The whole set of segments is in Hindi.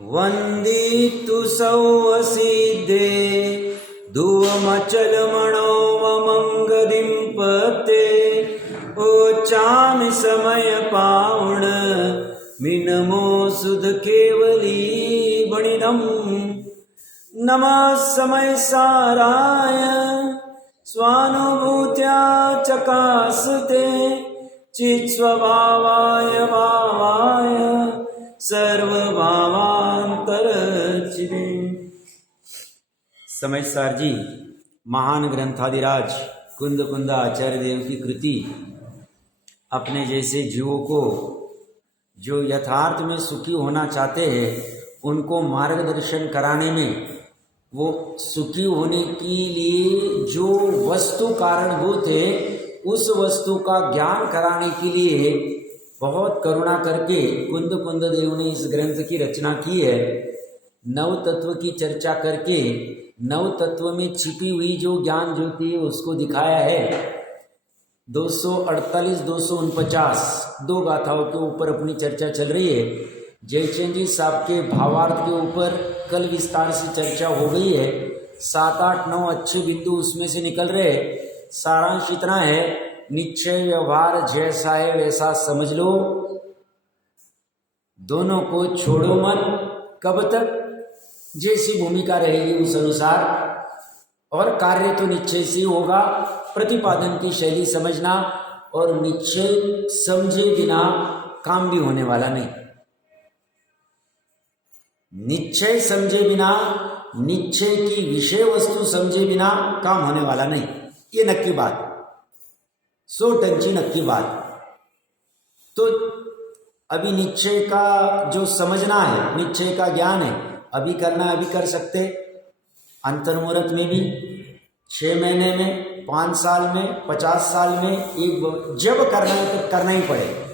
वन्दितु सौवसिद्धे धुवमचलमणो ममं गदिं पते ओचामि समय पावण मिनमो सुध केवली बणिदम् नमः समय साराय स्वानुभूत्या चकासते चित्स्वभावाय भावाय सर्वभावांतरचिदे। समय सार जी महान ग्रंथाधिराज कुंद कुंद आचार्य देव की कृति अपने जैसे जीवों को जो यथार्थ में सुखी होना चाहते हैं उनको मार्गदर्शन कराने में, वो सुखी होने के लिए जो वस्तु कारणभूत है उस वस्तु का ज्ञान कराने के लिए बहुत करुणा करके कुंद कुंद देव ने इस ग्रंथ की रचना की है। नव तत्व की चर्चा करके नव तत्व में छिपी हुई जो ज्ञान ज्योति है उसको दिखाया है। 248-249 दो गाथाओं के ऊपर अपनी चर्चा चल रही है। जयचंद जी साहब के भावार्थ के ऊपर कल विस्तार से चर्चा हो गई है। 7, 8, 9 अच्छे बिंदु उसमें से निकल रहे। सारांश इतना है, निश्चय व्यवहार जैसा है वैसा समझ लो, दोनों को छोड़ो मत। कब तक? जैसी भूमिका रहेगी उस अनुसार, और कार्य तो निश्चय से होगा। प्रतिपादन की शैली समझना, और निश्चय समझे बिना काम भी होने वाला नहीं। निश्चय समझे बिना, निश्चय की विषय वस्तु समझे बिना काम होने वाला नहीं। ये नक्की बात, 100% नक्की बात। तो अभी निश्चय का जो समझना है, निश्चय का ज्ञान है, अभी करना है, अभी कर सकते। अंतर्मुहूर्त में भी 6 महीने में, 5 साल में, 50 साल में, जब करना है तो करना ही पड़ेगा।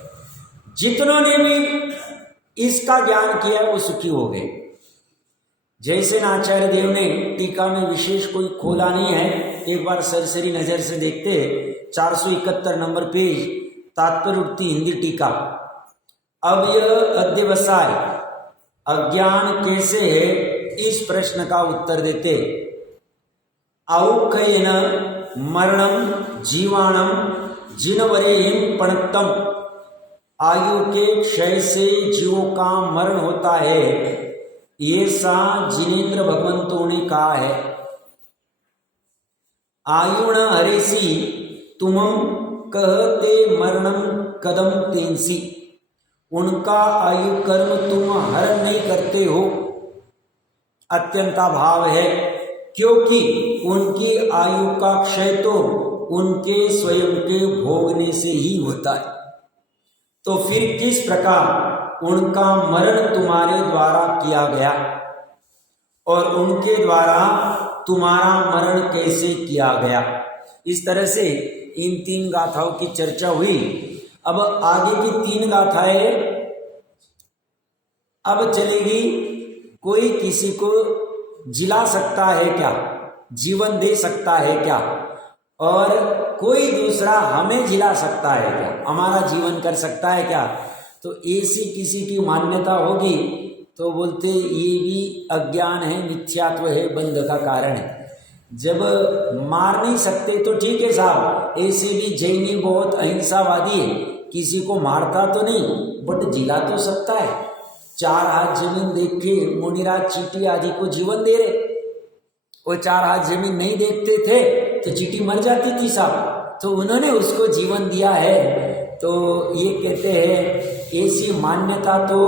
जितनों ने भी इसका ज्ञान किया वो सुखी हो गए। जैसे आचार्य देव ने टीका में विशेष कोई खोला नहीं है, एक बार सरसरी नजर से देखते। 471 नंबर पेज, तात्पर्य उक्ति हिंदी टीका। अब यह अध्यवसाय अज्ञान कैसे है, इस प्रश्न का उत्तर देते। औखयेन मरणम जीवाणम जिनवरेहिम पणत्तम। आयु के क्षय से जीवों का मरण होता है, ये सा जिनेन्द्र भगवंतों ने कहा है। आयुण हरेसी तुमम कहते मरणम कदम तेंसी। उनका आयु कर्म तुम हरण नहीं करते हो, अत्यंता भाव है, क्योंकि उनकी आयु का क्षय तो उनके स्वयं के भोगने से ही होता है। तो फिर किस प्रकार उनका मरण तुम्हारे द्वारा किया गया, और उनके द्वारा तुम्हारा मरण कैसे किया गया। इस तरह से इन 3 गाथाओं की चर्चा हुई। अब आगे की 3 गाथाएं अब चलेगी। कोई किसी को जिला सकता है क्या, जीवन दे सकता है क्या, और कोई दूसरा हमें जिला सकता है क्या, हमारा जीवन कर सकता है क्या। तो ऐसी किसी की मान्यता होगी तो बोलते ये भी अज्ञान है, मिथ्यात्व है, बंध का कारण है। जब मार नहीं सकते तो ठीक है साहब, ऐसे भी जैनी बहुत अहिंसावादी है, किसी को मारता तो नहीं बट जिला तो सकता है। 4 हाथ जमीन देख के मुनिराज चीटी आदि को जीवन दे रहे, वो 4 हाथ जमीन नहीं देखते थे तो चीटी मर जाती थी साहब, तो उन्होंने उसको जीवन दिया है। तो ये कहते हैं ऐसी मान्यता तो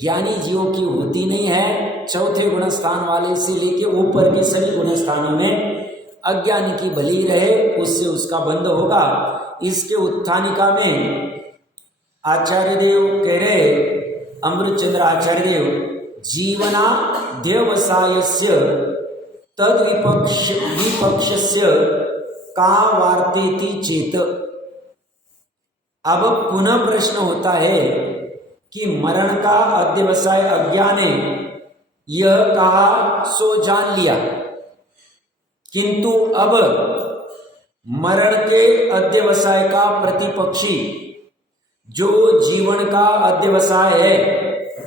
ज्ञानी जीवों की होती नहीं है। चौथे गुण स्थान वाले से लेके ऊपर के सभी गुण स्थानों में अज्ञानी की भली रहे, उससे उसका बंध होगा। इसके उत्थानिका में आचार्य देव कह रहे, अमृतचंद्र आचार्य देव, जीवना देवसायस्य तद विपक्षस्य का वार्तेति चेत। अब पुनः प्रश्न होता है कि मरण का अध्यवसाय अज्ञान है, यह कहा सो जान लिया, किंतु अब मरण के अध्यवसाय का प्रतिपक्षी जो जीवन का अध्यवसाय है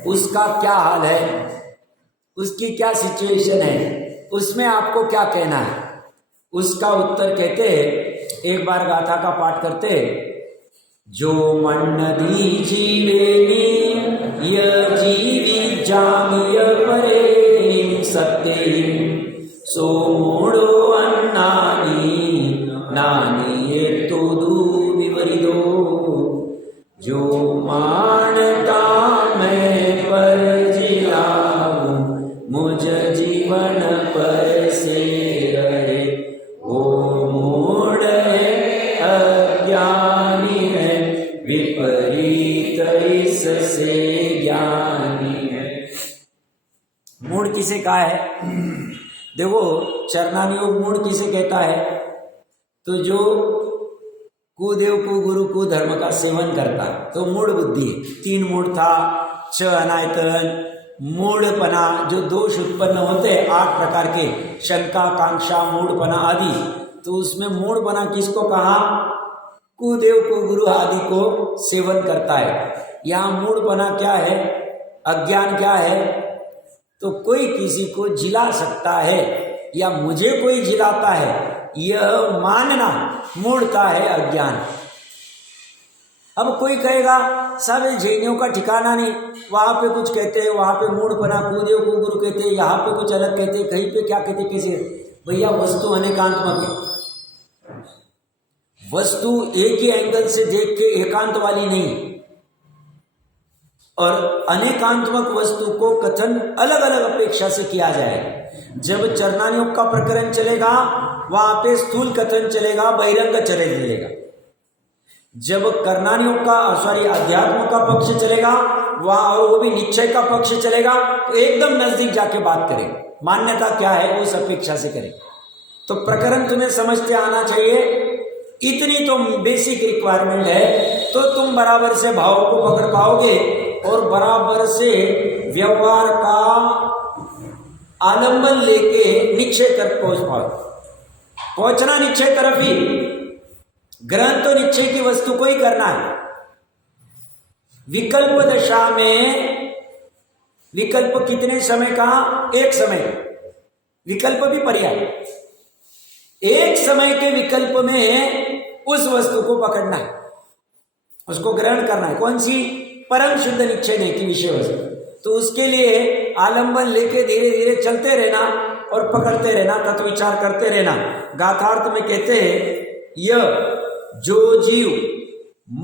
उसका क्या हाल है, उसकी क्या सिचुएशन है, उसमें आपको क्या कहना है? उसका उत्तर कहते हैं, एक बार गाथा का पाठ करते हैं। जो मन दी जीवेनी य जीवी जामिय परे सत्य सो मोड़ो अन्नानी नानी ये तो दू विवरिदो। जो मानता मैं पर जिलाऊं मुझ जीवन पर से रहे, वो मूढ़ है अज्ञानी है विपरीत इससे ज्ञानी है। मूढ़ किसे कहा है? देखो, चरणानी योग मूढ़ किसे कहता है? तो जो कुदेव को गुरु को धर्म का सेवन करता है तो मूढ़ बुद्धि है। 3 मूढ़ था, 6 अनायतन, मूढ़पना, जो दोष उत्पन्न होते हैं 8 प्रकार के, शंका, कांक्षा, मूढ़पना आदि। तो उसमें मूढ़पना किसको कहा? कुदेव को गुरु आदि को सेवन करता है। यहाँ मूढ़पना क्या है? अज्ञान क्या है? तो कोई किसी को जिला सकता है या मुझे कोई जिलाता है, यह मानना मूढ़ता है, अज्ञान। अब कोई कहेगा सब जैनियों का ठिकाना नहीं, वहां पे कुछ कहते हैं, वहां पे मूढ़पना कुदेव को गुरु कहते हैं, यहाँ पे कुछ अलग कहते हैं, कहीं पे क्या कहते, कैसे? भैया वस्तु अनेकांतमक है। वस्तु एक ही एंगल से देख के एकांत वाली नहीं, और अनेकांतमक वस्तु को कथन अलग अलग अपेक्षा से किया जाए। जब चरणानुयोग का प्रकरण चलेगा वहां पे स्थूल कथन चलेगा, बहिरंग चलेगा। जब कर्णानुयोग का अध्यात्म का पक्ष चलेगा वहां, और वो भी निश्चय का पक्ष चलेगा, तो एकदम नजदीक जाके बात करें, मान्यता क्या है उस अपेक्षा से करें। तो प्रकरण तुम्हें समझते आना चाहिए, इतनी तो बेसिक रिक्वायरमेंट है, तो तुम बराबर से भाव को पकड़ पाओगे और बराबर से व्यवहार का आलंबन लेके निश्चय तक पहुंचना निश्चय तरफ ही। ग्रहण तो निश्चय की वस्तु को ही करना है। विकल्प दशा में विकल्प कितने समय का? एक समय। विकल्प भी पर्याय, एक समय के विकल्प में उस वस्तु को पकड़ना है, उसको ग्रहण करना है। कौन सी? परम शुद्ध निश्चय नहीं की विषय वस्तु। तो उसके लिए आलंबन लेके धीरे धीरे चलते रहना और पकड़ते रहना, तत्व विचार करते रहना। गाथार्थ में कहते हैं, यह जो जीव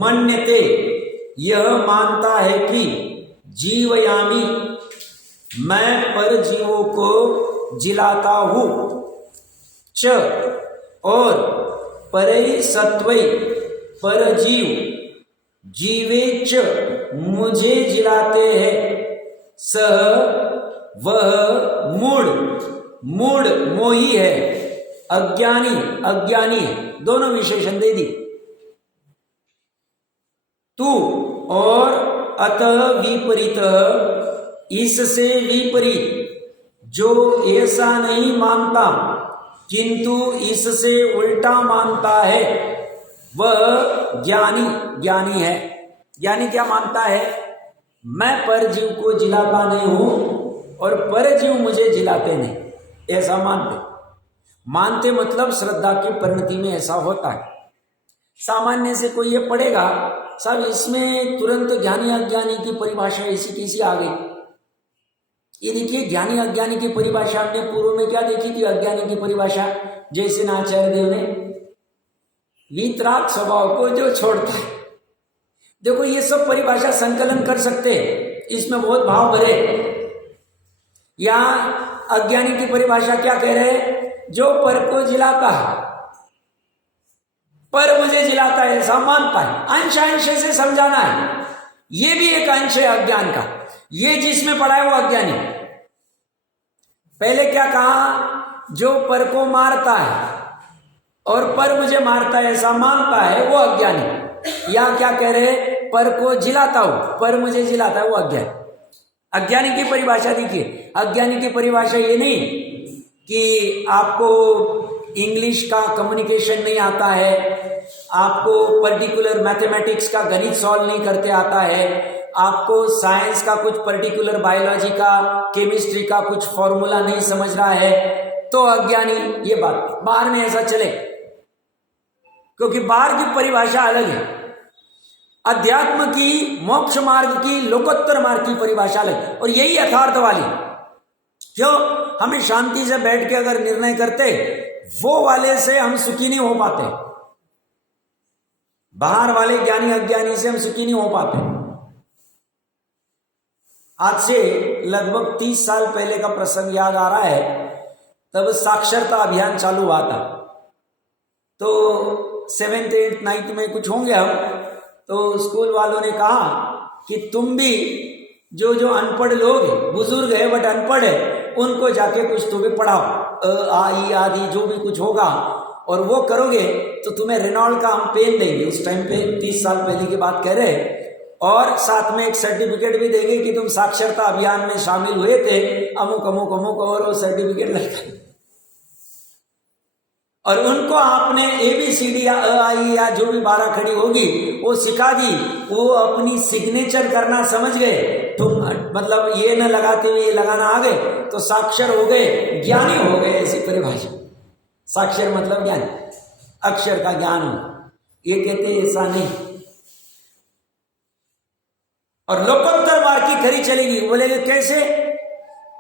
मन्यते, यह मानता है कि जीवयामी, मैं पर जीवों को जिलाता हूं, च और परे सत्वै, पर जीव जीवेच मुझे जिलाते हैं, सह वह मूढ़ मोही है, अज्ञानी दोनों विशेषण दे दी। तू और अतः विपरीत, इससे विपरीत, जो ऐसा नहीं मानता किंतु इससे उल्टा मानता है, वह ज्ञानी है। ज्ञानी क्या मानता है? मैं परजीव को जिलाता नहीं हूं और परजीव मुझे जिलाते नहीं, ऐसा मानते मतलब श्रद्धा की परिणति में ऐसा होता है। सामान्य से कोई ये पढ़ेगा, साहब इसमें तुरंत ज्ञानी अज्ञानी की परिभाषा ऐसी कैसी आ गई? ये देखिए, ज्ञानी अज्ञानी की परिभाषा हमने पूर्व में क्या देखी थी? अज्ञानी की परिभाषा जैसे आचार्य देव ने वीतराग स्वभाव को जो छोड़ता है। देखो, ये सब परिभाषा संकलन कर सकते हैं, इसमें बहुत भाव भरे। यहां अज्ञानी की परिभाषा क्या कह रहे हैं? जो पर को जिलाता है, पर मुझे जिलाता है ऐसा मानता है। अंश से समझाना है, ये भी एक अंश है अज्ञान का। ये जिसमें पड़ा है वो अज्ञानी। पहले क्या कहा? जो पर को मारता है और पर मुझे मारता है ऐसा मानता है वो अज्ञानी। यहां क्या कह रहे हैं? पर को जिलाता हूं, पर मुझे जिलाता है वो अज्ञानी। अज्ञानी की परिभाषा देखिए, अज्ञानी की परिभाषा ये नहीं कि आपको इंग्लिश का कम्युनिकेशन नहीं आता है आपको पर्टिकुलर मैथमेटिक्स का गणित सॉल्व नहीं करते आता है, आपको साइंस का कुछ पर्टिकुलर बायोलॉजी का केमिस्ट्री का कुछ फॉर्मूला नहीं समझ रहा है, तो अज्ञानी। ये बात बाहर में ऐसा चले, क्योंकि बाहर की परिभाषा अलग है, अध्यात्म की, मोक्ष मार्ग की, लोकोत्तर मार्ग की परिभाषा अलग, और यही यथार्थ वाली। क्यों? हमें शांति से बैठ के अगर निर्णय करते, वो वाले से हम सुखी नहीं हो पाते, बाहर वाले ज्ञानी अज्ञानी से हम सुखी नहीं हो पाते। आज से लगभग 30 साल पहले का प्रसंग याद आ रहा है, तब साक्षरता अभियान चालू हुआ था। तो 7th 8th 9th में कुछ होंगे हम, तो स्कूल वालों ने कहा कि तुम भी जो जो अनपढ़ लोग, बुजुर्ग है बट अनपढ़ है, उनको जाके कुछ तो भी पढ़ाओ, आ ई आदि जो भी कुछ होगा, और वो करोगे तो तुम्हें रेनॉल्ड का हम पेन देंगे। उस टाइम पे 30 साल पहले की बात कह रहे हैं, और साथ में एक सर्टिफिकेट भी देंगे कि तुम साक्षरता अभियान में शामिल हुए थे, अमुक अमुक अमुक, और वो सर्टिफिकेट लगता। और उनको आपने ABCD या आई या जो भी 12 खड़ी होगी वो सिखा दी, वो अपनी सिग्नेचर करना समझ गए, तुम मतलब ये न लगाते हुए ये लगाना आ गए, तो साक्षर हो गए, ज्ञानी हो गए। ऐसी परिभाषा, साक्षर मतलब ज्ञान, अक्षर का ज्ञान हो। ये कहते हैं ऐसा नहीं। और लोकोत्तर मार्ग की खरी चलेगी। बोले कैसे?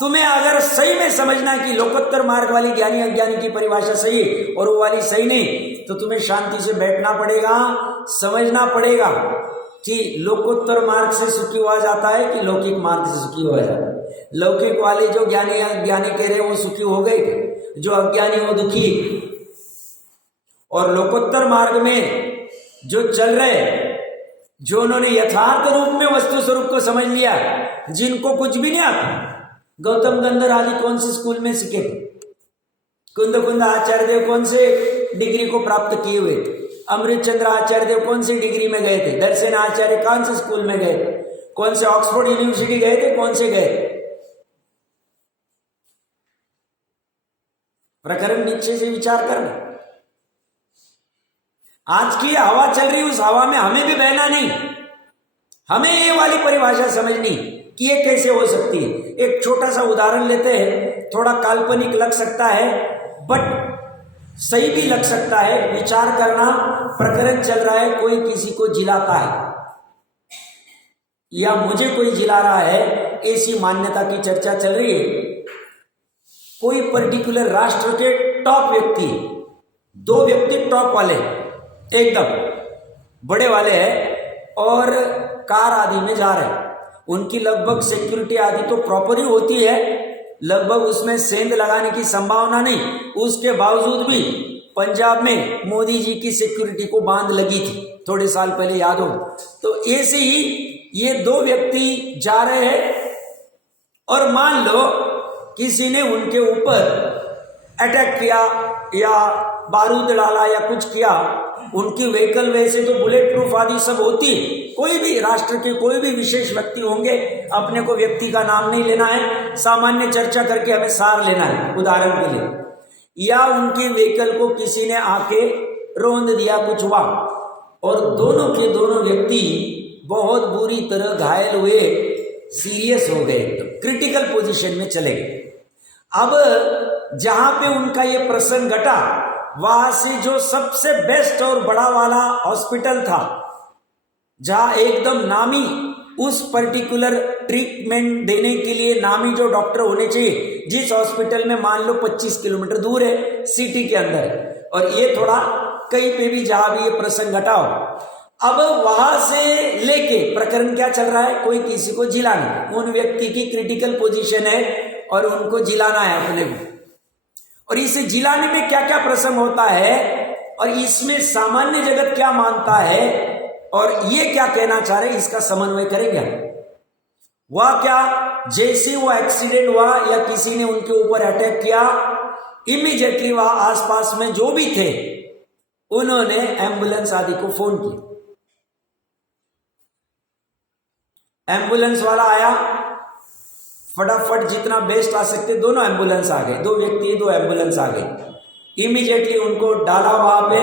तुम्हें अगर सही में समझना कि लोकोत्तर मार्ग वाली ज्ञानी अज्ञानी की परिभाषा सही और वो वाली सही नहीं, तो तुम्हें शांति से बैठना पड़ेगा, समझना पड़ेगा कि लोकोत्तर मार्ग से सुखी हुआ जाता है कि लौकिक मार्ग से सुखी हुआ जाता है। लौकिक वाले जो ज्ञानी अज्ञानी कह रहे हैं वो सुखी हो गए, जो अज्ञानी वो दुखी। और लोकोत्तर मार्ग में जो चल रहे, जो उन्होंने यथार्थ रूप में वस्तु स्वरूप को समझ लिया, जिनको कुछ भी नहीं आता। गौतम गंधर आदि कौन से स्कूल में सीखे थे? कुंद आचार्य देव कौन से डिग्री को प्राप्त किए हुए थे? अमृत चंद्र आचार्य देव कौन सी डिग्री में गए थे? दर्शन आचार्य कौन से स्कूल में गए थे? कौन से ऑक्सफोर्ड यूनिवर्सिटी गए थे? कौन से गए? प्रकरण नीचे से विचार करना। आज की हवा चल रही, उस हवा में हमें भी बहना नहीं, हमें ये वाली परिभाषा समझनी कि ये कैसे हो सकती है। एक छोटा सा उदाहरण लेते हैं, थोड़ा काल्पनिक लग सकता है बट सही भी लग सकता है। विचार करना, प्रकरण चल रहा है, कोई किसी को जिलाता है या मुझे कोई जिला रहा है, ऐसी मान्यता की चर्चा चल रही है। कोई पर्टिकुलर राष्ट्र के टॉप व्यक्ति, 2 व्यक्ति टॉप वाले एकदम बड़े वाले हैं और कार आदि में जा रहे हैं, उनकी लगभग सिक्योरिटी आदि तो प्रॉपर ही होती है, लगभग उसमें सेंध लगाने की संभावना नहीं, उसके बावजूद भी पंजाब में मोदी जी की सिक्योरिटी को बांध लगी थी थोड़े साल पहले, याद हो। तो ऐसे ही ये 2 व्यक्ति जा रहे हैं और मान लो किसी ने उनके ऊपर अटैक किया या बारूद डाला या कुछ किया। उनकी व्हीकल वैसे तो बुलेट प्रूफ आदि सब होती है, कोई भी राष्ट्र के कोई भी विशेष व्यक्ति होंगे, अपने को व्यक्ति का नाम नहीं लेना है, सामान्य चर्चा करके हमें सार लेना है उदाहरण के लिए। या उनकी व्हीकल को किसी ने आके रौंद दिया, कुछ हुआ, और दोनों के दोनों व्यक्ति बहुत बुरी तरह घायल हुए, सीरियस हो गए, क्रिटिकल पोजीशन में चले गए। अब जहां पे उनका ये प्रसंग घटा, वहां से जो सबसे बेस्ट और बड़ा वाला हॉस्पिटल था, जहां एकदम नामी, उस पर्टिकुलर ट्रीटमेंट देने के लिए नामी जो डॉक्टर होने चाहिए, जिस हॉस्पिटल में मान लो 25 किलोमीटर दूर है, सिटी के अंदर, और ये थोड़ा कहीं पे भी जहां भी ये प्रसंग घटा हो, अब वहां से लेके प्रकरण क्या चल रहा है, कोई किसी को जिलाना, उन व्यक्ति की क्रिटिकल पोजीशन है और उनको जिलाना है अपने को। और इसे जिलाने में क्या क्या प्रसंग होता है और इसमें सामान्य जगत क्या मानता है और ये क्या कहना चाह रहे, इसका समन्वय करेंगे। वह क्या, जैसे वो एक्सीडेंट हुआ या किसी ने उनके ऊपर अटैक किया, इमीडिएटली वहां आसपास में जो भी थे उन्होंने एम्बुलेंस आदि को फोन किया। एम्बुलेंस वाला आया, फटाफट जितना बेस्ट आ सकते दोनों एम्बुलेंस आ गए, 2 व्यक्ति 2 एम्बुलेंस आ गए, इमीडिएटली उनको डाला वहां पे,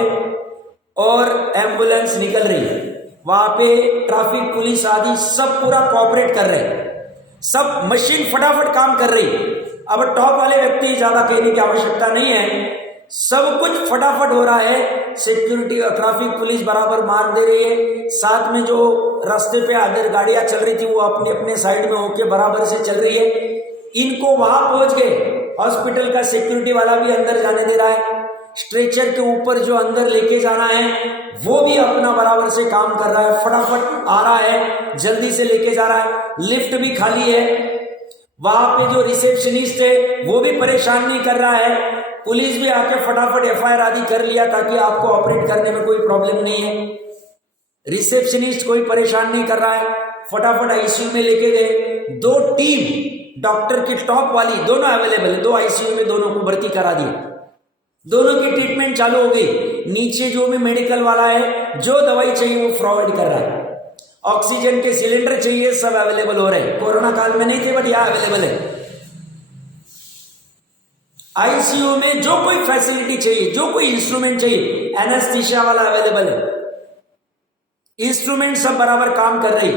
और एम्बुलेंस निकल रही है, वहां पे ट्रैफिक पुलिस आदि सब पूरा कोऑपरेट कर रहे हैं, सब मशीन फटाफट काम कर रही है। अब टॉप वाले व्यक्ति ज्यादा कहने की आवश्यकता नहीं है, सब कुछ फटाफट हो रहा है। सिक्योरिटी और ट्रैफिक पुलिस बराबर मार दे रही है, साथ में जो रास्ते पे अदर गाड़ियां चल रही थी वो अपने अपने साइड में होके बराबर से चल रही है। इनको वहां पहुंच गए, हॉस्पिटल का सिक्योरिटी वाला भी अंदर जाने दे रहा है, स्ट्रेचर के ऊपर जो अंदर लेके जाना है वो भी अपना बराबर से काम कर रहा है, फटाफट आ रहा है, जल्दी से लेके जा रहा है। लिफ्ट भी खाली है, वहां पे जो रिसेप्शनिस्ट है वो भी परेशान नहीं कर रहा है, पुलिस भी आके फटाफट एफआईआर आदि कर लिया ताकि आपको ऑपरेट करने में कोई प्रॉब्लम नहीं है। रिसेप्शनिस्ट कोई परेशान नहीं कर रहा है, फटाफट आईसीयू में लेके गए। 2 टीम डॉक्टर की टॉप वाली दोनों अवेलेबल है, 2 आईसीयू में दोनों को भर्ती करा दिया, दोनों की ट्रीटमेंट चालू हो गई। नीचे जो भी मेडिकल वाला है जो दवाई चाहिए वो प्रोवाइड कर रहा है, ऑक्सीजन के सिलेंडर चाहिए सब अवेलेबल हो रहे हैं। कोरोना काल में नहीं थे बट यहां अवेलेबल है। आईसीयू में जो कोई फैसिलिटी चाहिए, जो कोई इंस्ट्रूमेंट चाहिए, एनेस्थीसिया वाला अवेलेबल है, इंस्ट्रूमेंट सब बराबर काम कर रही,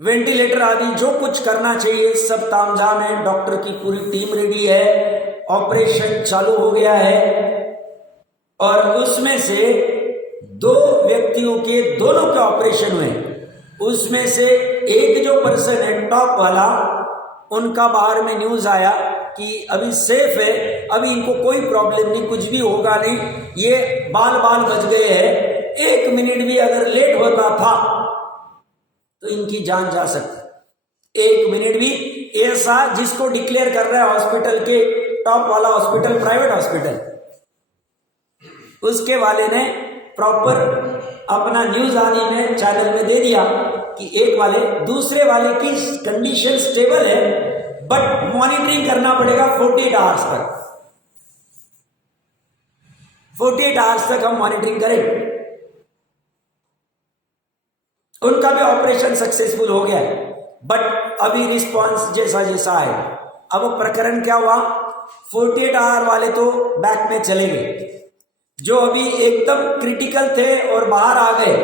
वेंटिलेटर आदि जो कुछ करना चाहिए सब तामझाम है। डॉक्टर की पूरी टीम रेडी है, ऑपरेशन चालू हो गया है और उसमें से 2 व्यक्तियों के दोनों के ऑपरेशन हुए। उसमें से एक जो पर्सन है टॉप वाला, उनका बाहर में न्यूज आया कि अभी सेफ है, अभी इनको कोई प्रॉब्लम नहीं, कुछ भी होगा नहीं, ये बाल बच गए हैं। 1 मिनट भी अगर लेट होता था तो इनकी जान जा सकती। 1 मिनट भी ऐसा जिसको डिक्लेयर कर रहा है हॉस्पिटल के टॉप वाला हॉस्पिटल, प्राइवेट हॉस्पिटल, उसके वाले ने प्रॉपर अपना न्यूज आदि में चैनल में दे दिया कि एक वाले दूसरे वाले की कंडीशन स्टेबल है बट मॉनिटरिंग करना पड़ेगा 48 आवर्स तक। 48 आवर्स तक हम मॉनिटरिंग करें। उनका भी ऑपरेशन सक्सेसफुल हो गया है बट अभी रिस्पांस जैसा है। अब प्रकरण क्या हुआ, 48 आवर वाले तो बैक में चले गए, जो अभी एकदम क्रिटिकल थे और बाहर आ गए,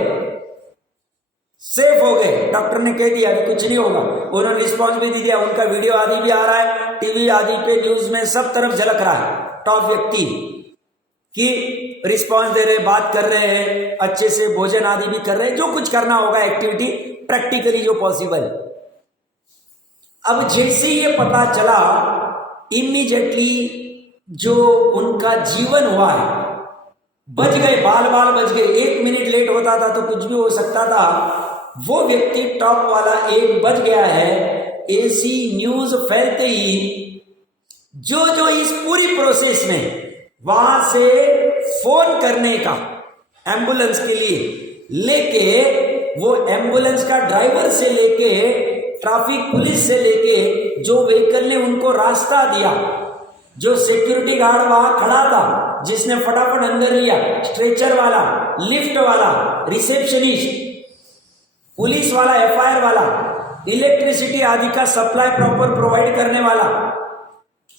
सेफ हो गए। डॉक्टर ने कह दिया अभी कुछ नहीं होगा, उन्होंने रिस्पांस भी दे दिया, उनका वीडियो आदि भी आ रहा है, टीवी आदि पे न्यूज में सब तरफ झलक रहा है। टॉप व्यक्ति कि रिस्पांस दे रहे, बात कर रहे हैं, अच्छे से भोजन आदि भी कर रहे हैं, जो कुछ करना होगा एक्टिविटी प्रैक्टिकली जो पॉसिबल। अब जैसे ये पता चला इमीडिएटली जो उनका जीवन हुआ है, बच गए, बाल बच गए। 1 मिनट लेट होता था तो कुछ भी हो सकता था, वो व्यक्ति टॉप वाला एक बच गया है। ऐसी न्यूज फैलते ही जो इस पूरी प्रोसेस में वहां से फोन करने का एम्बुलेंस के लिए लेके, वो एम्बुलेंस का ड्राइवर से लेके ट्रैफिक पुलिस से लेके जो व्हीकल ने उनको रास्ता दिया, जो सिक्योरिटी गार्ड वहां खड़ा था जिसने फटाफट अंदर लिया, स्ट्रेचर वाला, लिफ्ट वाला, रिसेप्शनिस्ट, पुलिस वाला, एफआईआर वाला, इलेक्ट्रिसिटी आदि का सप्लाई प्रॉपर प्रोवाइड करने वाला,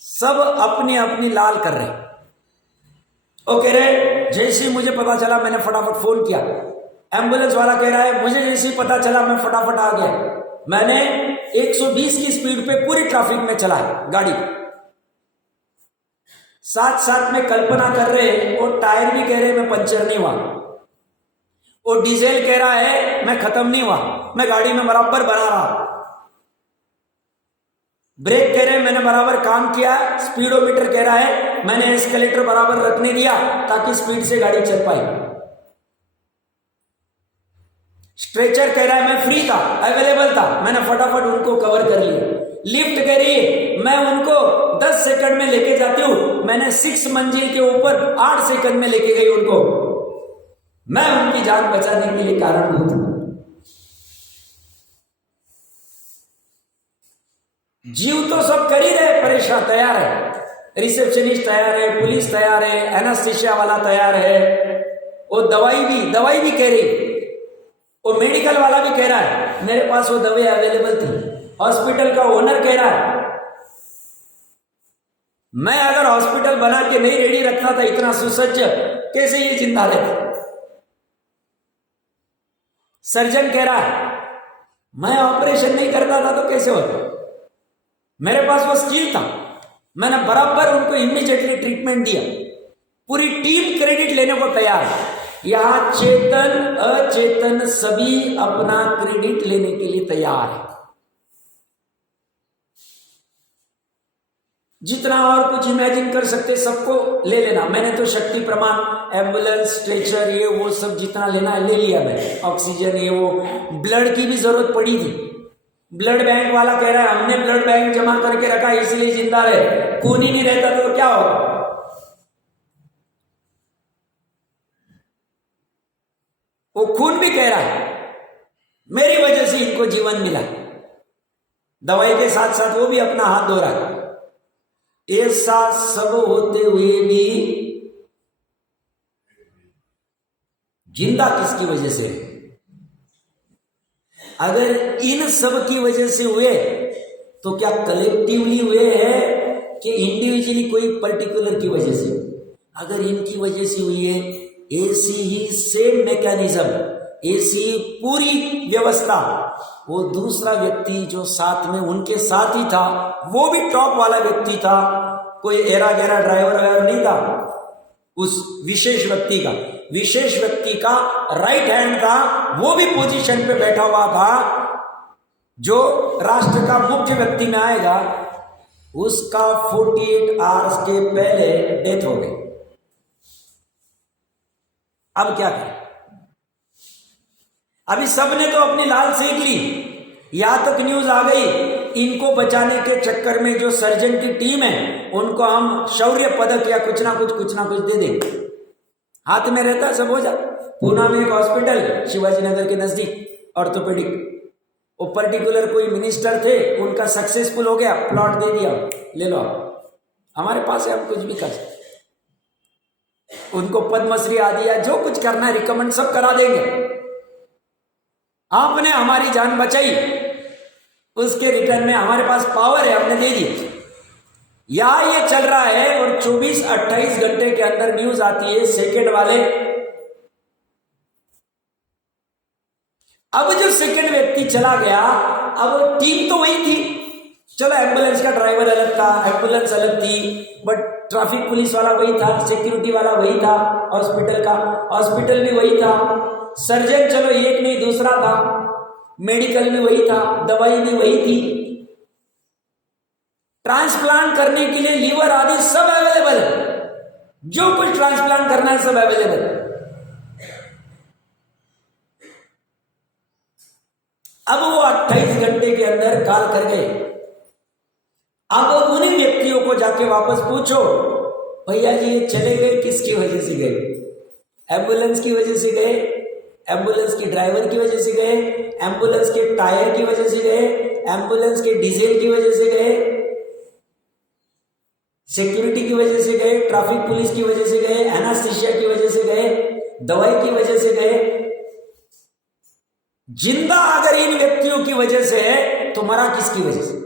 सब अपनी अपनी लाल कर रहे। वो कह रहे जैसे ही मुझे पता चला मैंने फटाफट फोन किया। एम्बुलेंस वाला कह रहा है मुझे जैसे ही पता चला मैं फटाफट आ गया, मैंने 120 की स्पीड पे पूरी ट्रैफिक में चलाया गाड़ी। साथ में कल्पना कर रहे, और टायर भी कह रहे मैं पंचर नहीं हुआ, और डीजल कह रहा है मैं खत्म नहीं हुआ, मैं गाड़ी में बराबर बना रहा। ब्रेक कह रहे मैंने बराबर काम किया, स्पीडोमीटर कह रहा है मैंने एस्केलेटर बराबर रखने दिया ताकि स्पीड से गाड़ी चल पाई। स्ट्रेचर कह रहा है मैं फ्री था, अवेलेबल था, मैंने फटाफट उनको कवर कर लिया। लिफ्ट कह रही है मैं उनको 10 सेकंड में लेके जाती हूं, मैंने 6 मंजिल के ऊपर 8 सेकंड में लेके गई उनको, मैं उनकी जान बचाने के लिए कारणभूत हूं। जीव तो सब कर ही रहे, परेशान तैयार है, रिसेप्शनिस्ट तैयार है, पुलिस तैयार है, एनेस्थीसिया वाला तैयार है, वो दवाई भी कह रही, वो मेडिकल वाला भी कह रहा है मेरे पास वो दवाई अवेलेबल थी, हॉस्पिटल का ओनर कह रहा है मैं अगर हॉस्पिटल बना के नहीं रेडी रखता था इतना सुसज्ज, कैसे ये जिंदा रहते? सर्जन कह रहा है मैं ऑपरेशन नहीं करता था तो कैसे होता? मेरे पास वो स्किल था, मैंने बराबर उनको इमीडिएटली ट्रीटमेंट दिया। पूरी टीम क्रेडिट लेने को तैयार है। यहां चेतन अचेतन सभी अपना क्रेडिट लेने के लिए तैयार है। जितना और कुछ इमेजिन कर सकते सबको ले लेना। मैंने तो शक्ति प्रमाण, एम्बुलेंस, स्ट्रेचर, ये वो सब जितना लेना है ले लिया मैंने। ऑक्सीजन, ये वो, ब्लड की भी जरूरत पड़ी थी। ब्लड बैंक वाला कह रहा है हमने ब्लड बैंक जमा करके रखा इसलिए जिंदा रहे, खून ही नहीं रहता तो क्या होगा? वो खून भी कह रहा है मेरी वजह से इनको जीवन मिला। दवाई के साथ साथ वो भी अपना हाथ धो रहा है। ऐसा सब होते हुए भी जिंदा किसकी वजह से? अगर इन सब की वजह से हुए तो क्या कलेक्टिवली हुए हैं कि इंडिविजुअली कोई पर्टिकुलर की वजह से? अगर इनकी वजह से हुई है, ऐसी ही सेम मैकेनिज्म, ऐसी पूरी व्यवस्था वो दूसरा व्यक्ति जो साथ में उनके साथ ही था, वो भी टॉप वाला व्यक्ति था, कोई एरा गैरा ड्राइवर नहीं था उस विशेष व्यक्ति का। विशेष व्यक्ति का राइट हैंड था, वो भी पोजीशन पे बैठा हुआ था, जो राष्ट्र का मुख्य व्यक्ति में आएगा, उसका 48 आवर्स के पहले डेथ हो गई। अब क्या करें? अभी सबने तो अपनी लाल सेक ली, यहां तक न्यूज आ गई इनको बचाने के चक्कर में जो सर्जन की टीम है उनको हम शौर्य पदक या कुछ ना कुछ दे देंगे। हाथ में रहता है, सब हो जाए। पूना में एक हॉस्पिटल शिवाजी नगर के नजदीक ऑर्थोपेडिक, वो पर्टिकुलर कोई मिनिस्टर थे, उनका सक्सेसफुल हो गया, प्लॉट दे दिया, ले लो आप, हमारे पास है, हम कुछ भी कर सकते। उनको पद्मश्री आदि या जो कुछ करना है रिकमेंड सब करा देंगे। आपने हमारी जान बचाई, उसके रिटर्न में हमारे पास पावर है, हमने दे दी। यहां ये चल रहा है और 24-28 घंटे के अंदर न्यूज आती है सेकंड वाले। अब जो सेकंड व्यक्ति चला गया, अब टीम तो वही थी। चलो एम्बुलेंस का ड्राइवर अलग था, एम्बुलेंस अलग थी, बट ट्रैफिक पुलिस वाला वही था, सिक्योरिटी वाला वही था, हॉस्पिटल का हॉस्पिटल भी वही था, सर्जन चलो एक नहीं दूसरा था, मेडिकल भी वही था, दवाई भी वही थी, ट्रांसप्लांट करने के लिए लीवर आदि सब अवेलेबल है, जो कुछ ट्रांसप्लांट करना है सब अवेलेबल है। अब वो 28 घंटे के अंदर कॉल कर गए। अब उन्हीं व्यक्तियों को जाके वापस पूछो, भैया जी ये चले गए किसकी वजह से गए? एम्बुलेंस की वजह से गए, एम्बुलेंस की ड्राइवर की वजह से गए, एम्बुलेंस के टायर की वजह से गए, एम्बुलेंस के डीजल की वजह से गए, सिक्योरिटी की वजह से गए, ट्रैफिक पुलिस की वजह से गए, एनास्थीसिया की वजह से गए, दवाई की वजह से गए। जिंदा अगर इन व्यक्तियों की वजह से है तो मरा किसकी वजह से?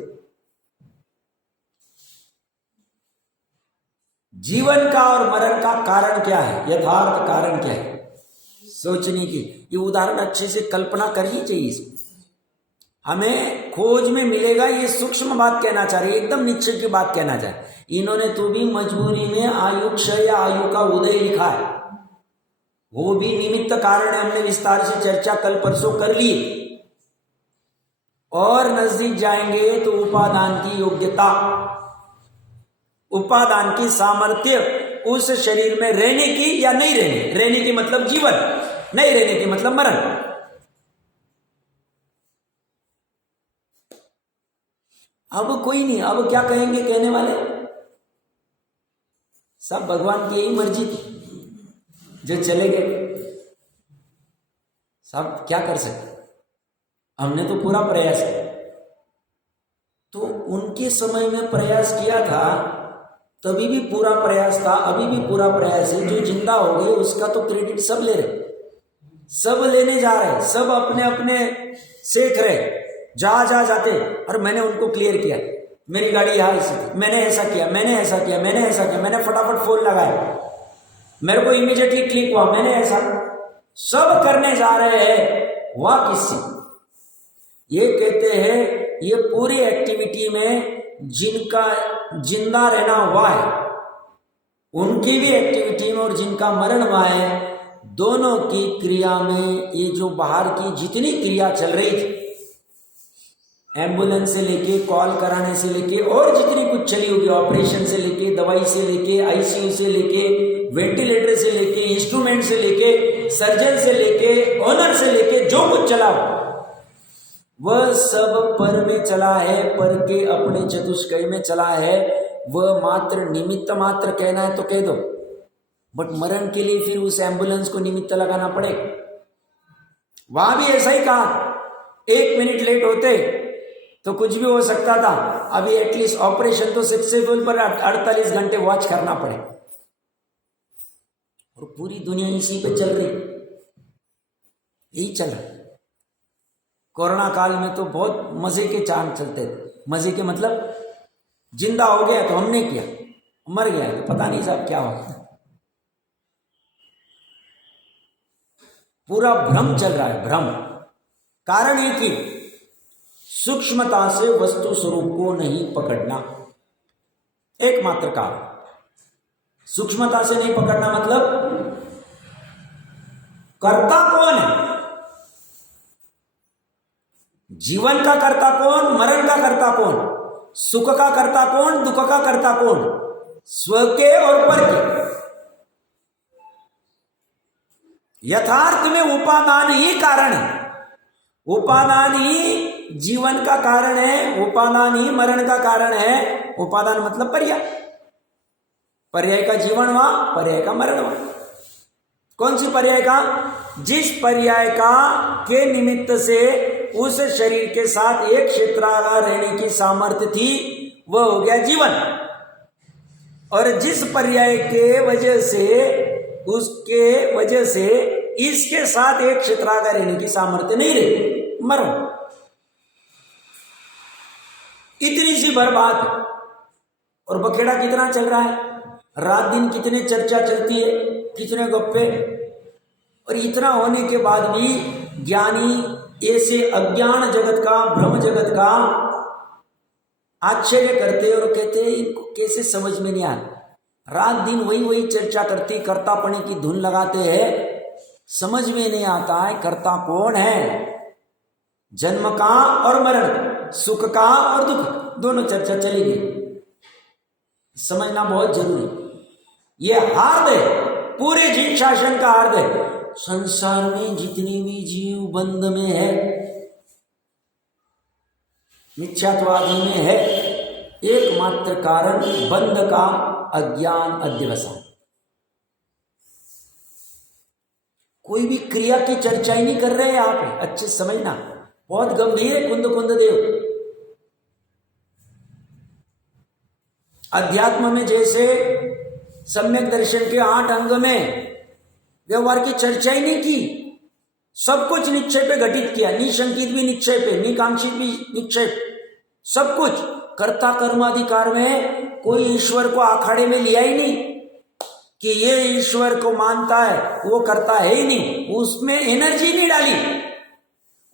जीवन का और मरण का कारण क्या है, यथार्थ कारण क्या है, सोचने की। ये उदाहरण अच्छे से कल्पना करनी चाहिए। इसमें हमें खोज में मिलेगा। ये सूक्ष्म बात कहना चाह रही है, एकदम निश्चय की बात कहना चाह रही। इन्होंने तो भी मजबूरी में आयु क्षय या आयु का उदय लिखा है, वो भी निमित्त कारण है, हमने विस्तार से चर्चा कल परसों कर ली। और नजदीक जाएंगे तो उपादान की योग्यता, उपादान की सामर्थ्य, उस शरीर में रहने की या नहीं रहने की मतलब जीवन, नहीं रहने की मतलब मरण। अब कोई नहीं, अब क्या कहेंगे कहने वाले, सब भगवान की यही मर्जी थी, जो चले गए सब क्या कर सकते, हमने तो पूरा प्रयास किया। तो उनके समय में प्रयास किया था, तभी भी पूरा प्रयास था, अभी भी पूरा प्रयास है। जो जिंदा हो गए उसका तो क्रेडिट सब ले रहे, सब लेने जा रहे, सब अपने अपने सीख रहे, जा जाते। और मैंने उनको क्लियर किया, मेरी गाड़ी यहाँ ऐसी थी, मैंने ऐसा किया, मैंने ऐसा किया, मैंने ऐसा किया, मैंने फटाफट फोन लगाया, मेरे को इमीडिएटली क्लिक हुआ, मैंने ऐसा सब करने जा रहे हैं, वह किससे? ये कहते हैं ये पूरी एक्टिविटी में जिनका जिंदा रहना हुआ है उनकी भी एक्टिविटी में और जिनका मरण हुआ है दोनों की क्रिया में ये जो बाहर की जितनी क्रिया चल रही थी, एम्बुलेंस से लेके, कॉल कराने से लेके और जितनी कुछ चली होगी, ऑपरेशन से लेके, दवाई से लेके, आईसीयू से लेके, वेंटिलेटर से लेके, इंस्ट्रूमेंट से लेके, सर्जन से लेके, ओनर से लेके, जो कुछ चला वह सब पर में चला है, पर के अपने चतुष्कय में चला है। वह मात्र निमित्त मात्र कहना है तो कह दो, बट मरण के लिए फिर उस एम्बुलेंस को निमित्त लगाना पड़ेगा। वहां भी ऐसा ही कहा, 1 मिनट लेट होते तो कुछ भी हो सकता था, अभी एटलीस्ट ऑपरेशन तो सक्सेसफुल पर 48 घंटे वॉच करना पड़े। और पूरी दुनिया इसी पे चल रही, यही चल रहा। कोरोना काल में तो बहुत मजे के चांद चलते थे, मजे के मतलब जिंदा हो गया तो हमने किया, मर गया तो पता नहीं साहब क्या होगा। पूरा भ्रम चल रहा है, भ्रम। कारण है कि सूक्ष्मता से वस्तु स्वरूप को नहीं पकड़ना, एकमात्र कारण। सूक्ष्मता से नहीं पकड़ना मतलब कर्ता कौन है, जीवन का कर्ता कौन, मरण का कर्ता कौन, सुख का कर्ता कौन, दुख का कर्ता कौन, स्व के और पर के। यथार्थ में उपादान ही कारण है, उपादान ही जीवन का कारण है, उपादान ही मरण का कारण है। उपादान मतलब पर्याय, पर्याय का जीवन हुआ, पर्याय का मरण हुआ। कौन सी पर्याय का? जिस पर्याय का के निमित्त से उस शरीर के साथ एक क्षेत्रागार रहने की सामर्थ्य थी वह हो गया जीवन, और जिस पर्याय के वजह से उसके वजह से इसके साथ एक क्षेत्रागार रहने की सामर्थ्य नहीं रही, मरो। इतनी सी बर्बाद। और बखेड़ा कितना चल रहा है, रात दिन कितने चर्चा चलती है, कितने गप्पे। और इतना होने के बाद भी ज्ञानी ऐसे अज्ञान जगत का, भ्रम जगत का आश्चर्य करते और कहते हैं इनको कैसे समझ में नहीं आता। रात दिन वही वही चर्चा करती, कर्तापने की धुन लगाते हैं, समझ में नहीं आता है कर्ता कौन है। जन्म का और मरण, सुख का और दुख, दोनों चर्चा चली गई। समझना बहुत जरूरी। यह हार्द है, पूरे जीव शासन का हार्द है। संसार में जितनी भी जीव बंध में है, मिथ्यात्वाद में है, एकमात्र कारण बंध का अज्ञान, अध्यवसान। कोई भी क्रिया की चर्चा ही नहीं कर रहे हैं यहां पे, अच्छे समझना, बहुत गंभीर है। कुंद कुंद देव अध्यात्म में जैसे सम्यक दर्शन के 8 अंग में व्यवहार की चर्चा ही नहीं की, सब कुछ निश्चय पे घटित किया, निशंकित भी निश्चय पे, निकांक्षित भी निश्चय पे, सब कुछ। कर्ता कर्माधिकार में कोई ईश्वर को अखाड़े में लिया ही नहीं कि ये ईश्वर को मानता है, वो करता है ही नहीं, उसमें एनर्जी नहीं डाली।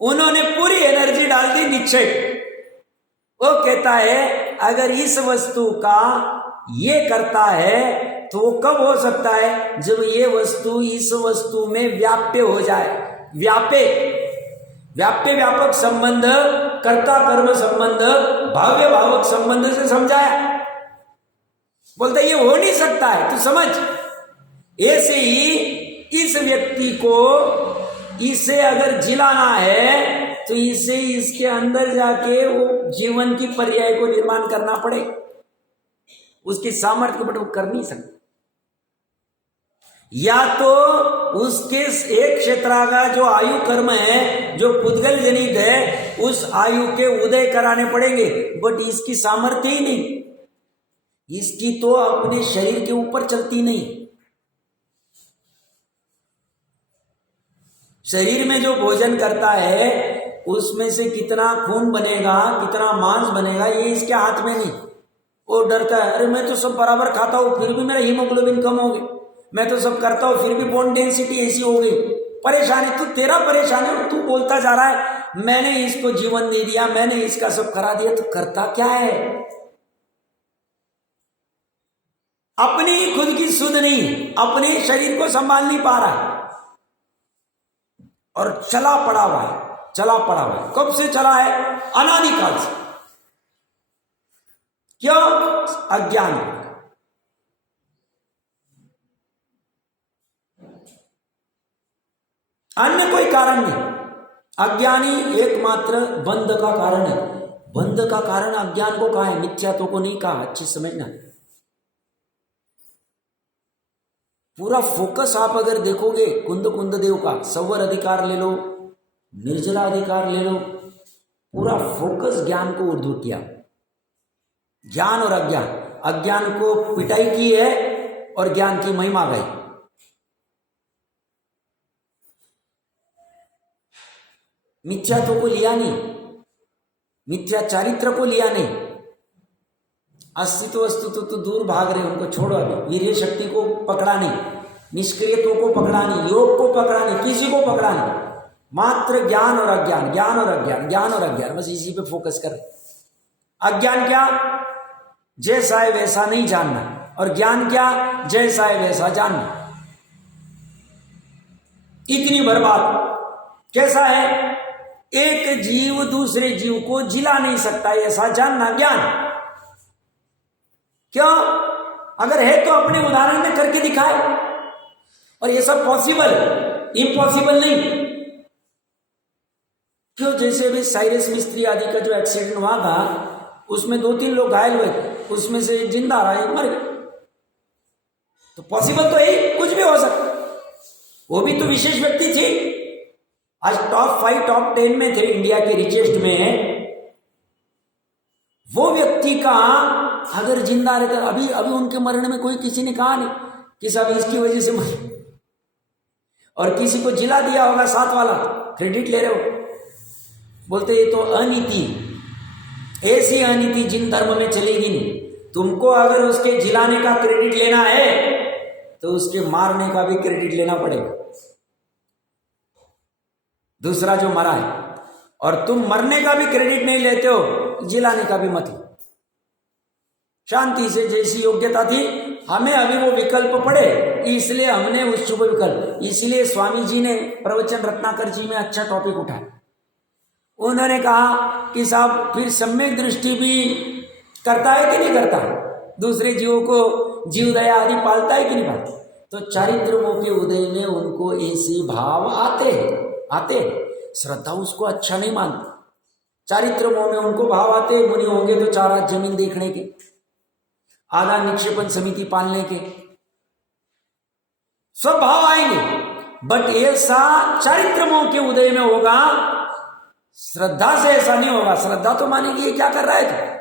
उन्होंने पूरी एनर्जी डाल दी निश्चय। वो कहता है अगर इस वस्तु का ये करता है तो वो कब हो सकता है, जब ये वस्तु इस वस्तु में व्याप्य हो जाए। व्याप्य व्यापक संबंध, कर्ता कर्म संबंध, भाव्य भावक संबंध से समझाया। बोलते ये हो नहीं सकता है, तू समझ। ऐसे ही इस व्यक्ति को, इसे अगर जिलाना है तो इसे इसके अंदर जाके वो जीवन की पर्याय को निर्माण करना पड़े। उसकी सामर्थ्य को बट वो कर नहीं सकता। या तो उसके एक क्षेत्रागार जो आयु कर्म है, जो पुद्गल जनित है, उस आयु के उदय कराने पड़ेंगे, बट इसकी सामर्थ्य ही नहीं। इसकी तो अपने शरीर के ऊपर चलती नहीं। शरीर में जो भोजन करता है उसमें से कितना खून बनेगा, कितना मांस बनेगा, ये इसके हाथ में नहीं। वो डरता है, अरे मैं तो सब बराबर खाता हूँ फिर भी मेरा हीमोग्लोबिन कम हो गया, मैं तो सब करता हूँ फिर भी बोन डेंसिटी ऐसी हो गई। परेशान है, तू तेरा परेशान है, तू बोलता जा रहा है मैंने इसको जीवन दे दिया, मैंने इसका सब करा दिया, तो करता क्या है? अपनी खुद की सुध नहीं, अपने शरीर को संभाल नहीं पा रहा है और चला पड़ा हुआ है, चला पड़ा हुआ है। कब से चला है? अनादिकाल से। क्यों? अज्ञान। अन्य कोई कारण नहीं। अज्ञानी एकमात्र बंध का कारण है। बंध का कारण अज्ञान को कहा है, मिथ्यात्व को नहीं कहा। अच्छी समझना। पूरा फोकस आप अगर देखोगे कुंद कुंद देव का, सवर अधिकार ले लो, निर्जला अधिकार ले लो, पूरा फोकस ज्ञान को ऊर्ध्व किया। ज्ञान और अज्ञान, अज्ञान को पिटाई की है और ज्ञान की महिमा गई। मिथ्यात्व को लिया नहीं, मिथ्या चारित्र को लिया नहीं। अस्तित्व वस्तु तो दूर भाग रहे, उनको छोड़ो अभी। वीर्य शक्ति को पकड़ा नहीं, निष्क्रियत्व को पकड़ा नहीं, योग को पकड़ा नहीं, किसी को पकड़ा नहीं। मात्र ज्ञान और अज्ञान, ज्ञान और अज्ञान, ज्ञान और अज्ञान, बस इसी पे फोकस कर। अज्ञान क्या? जैसा है वैसा नहीं जानना, और ज्ञान क्या? जैसा है वैसा जानना। इतनी बर्बाद। कैसा है? एक जीव दूसरे जीव को जिला नहीं सकता, ऐसा जानना ज्ञान। क्यों? अगर है तो अपने उदाहरण में करके दिखाए, और ये सब पॉसिबल, इम्पॉसिबल नहीं। क्यों? जैसे भी साइरस मिस्त्री आदि का जो एक्सीडेंट हुआ था, उसमें 2-3 लोग घायल हुए थे, उसमें से एक जिंदा रहा, एक मर गया। तो पॉसिबल तो है, कुछ भी हो सकता। वो भी तो विशेष व्यक्ति थी। आज टॉप 5 टॉप 10 में थे इंडिया के रिचेस्ट में। वो व्यक्ति का अगर जिंदा रहता, अभी उनके मरने में कोई किसी ने कहा नहीं कि साहब इसकी वजह से मर, और किसी को जिला दिया होगा साथ वाला, क्रेडिट ले रहे हो। बोलते ये तो अनीति, ऐसी अनीति जिन धर्म में चलेगी नहीं। तुमको अगर उसके जिलाने का क्रेडिट लेना है तो उसके मारने का भी क्रेडिट लेना पड़ेगा, दूसरा जो मरा है। और तुम मरने का भी क्रेडिट नहीं लेते हो, जिलाने का भी मत लो। शांति से, जैसी योग्यता थी, हमें अभी वो विकल्प पड़े, इसलिए हमने उस शुभ विकल्प। इसलिए स्वामी जी ने प्रवचन रत्नाकर जी में अच्छा टॉपिक उठाया। उन्होंने कहा कि साहब फिर सम्यक दृष्टि भी करता है कि नहीं करता, दूसरे जीवों को जीव दया आदि पालता है कि नहीं पालता। तो चारित्र्यों के उदय में उनको ऐसे भाव आते श्रद्धा उसको अच्छा नहीं मानती। चारित्र्यों में उनको भाव आते, मुनि होंगे तो 4 हाथ जमीन देखने के, आधा निक्षेपण समिति पालने के, सब भाव आएंगे। बट ऐसा चारित्र्यों के उदय में होगा, श्रद्धा से ऐसा नहीं होगा। श्रद्धा तो मानेगी ये क्या कर रहा है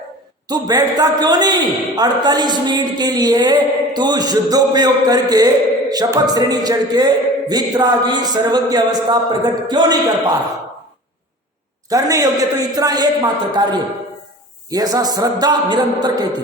तू बैठता क्यों नहीं? 48 मिनट के लिए तू शुद्धोपयोग करके शपथ श्रेणी चढ़ के वितरागी सर्वज्ञ अवस्था प्रकट क्यों नहीं कर पा रहा? करने योग्य तो इतना एकमात्र कार्य, ऐसा श्रद्धा निरंतर कहती।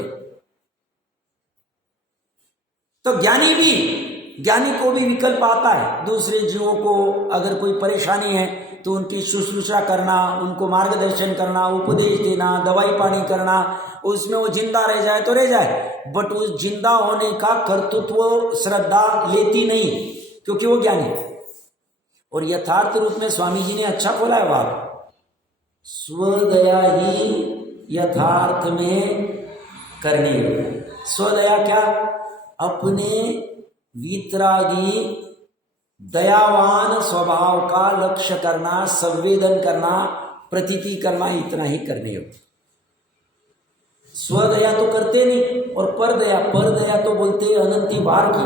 तो ज्ञानी को भी विकल्प आता है। दूसरे जीवों को अगर कोई परेशानी है तो उनकी शुश्रूषा करना, उनको मार्गदर्शन करना, उपदेश देना, दवाई पानी करना, उसमें वो जिंदा रह जाए तो रह जाए। बट उस जिंदा होने का कर्तृत्व श्रद्धा लेती नहीं, क्योंकि वो ज्ञानी है। और यथार्थ रूप में स्वामी जी ने अच्छा खोला है बात, स्वदया ही यथार्थ में करनी है। स्वदया क्या? अपने वितरागी दयावान स्वभाव का लक्ष्य करना, संवेदन करना, प्रतीति करना, इतना ही करने योग्य। स्वदया तो करते नहीं, और परदया तो बोलते अनंति बार की,